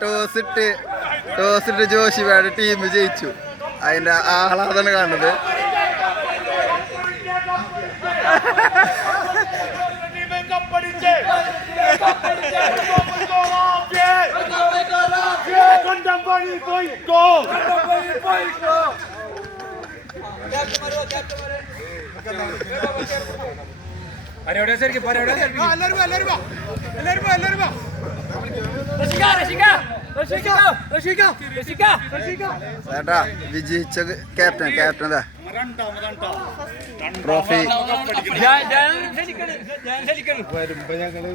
Toss ഇട്ട് ജോഷിയുടെ team ജയിച്ചു. അതിന്റെ ആഹ്ലാദമാണ് കാണുന്നത്. ചേട്ടാ വിജയിച്ച ക്യാപ്റ്റൻ ട്രോഫി വരുമ്പോ ഞങ്ങള്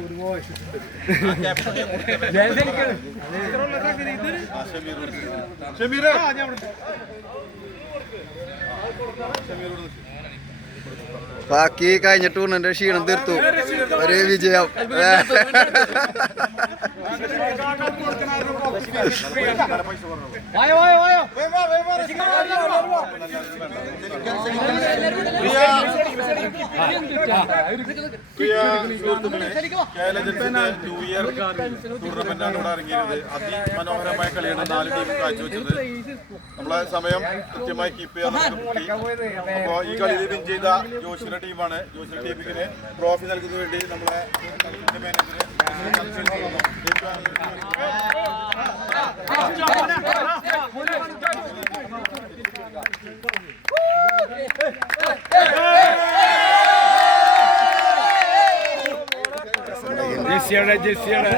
ബാക്കി കഴിഞ്ഞ ടൂർണമെന്റ് ക്ഷീണം തീർത്തു. ഒരു വിജയം. ടൂർണമെന്റാണ് ഇവിടെ ഇറങ്ങിയത്. അതിമനോഹരമായ കളിയാണ് 4 ടീമും കാഴ്ചവെച്ചത്. നമ്മളെ സമയം കൃത്യമായി കീപ്പ് ചെയ്യാൻ അപ്പോൾ ഈ കളിയിൽ വിൻ ചെയ്ത ജോഷിയുടെ ടീമാണ്. ജോഷിയുടെ ടീമിന് ട്രോഫി നൽകുന്നതിന് വേണ്ടി നമ്മളെ മാനേജർ ജെസ്സിയുടെ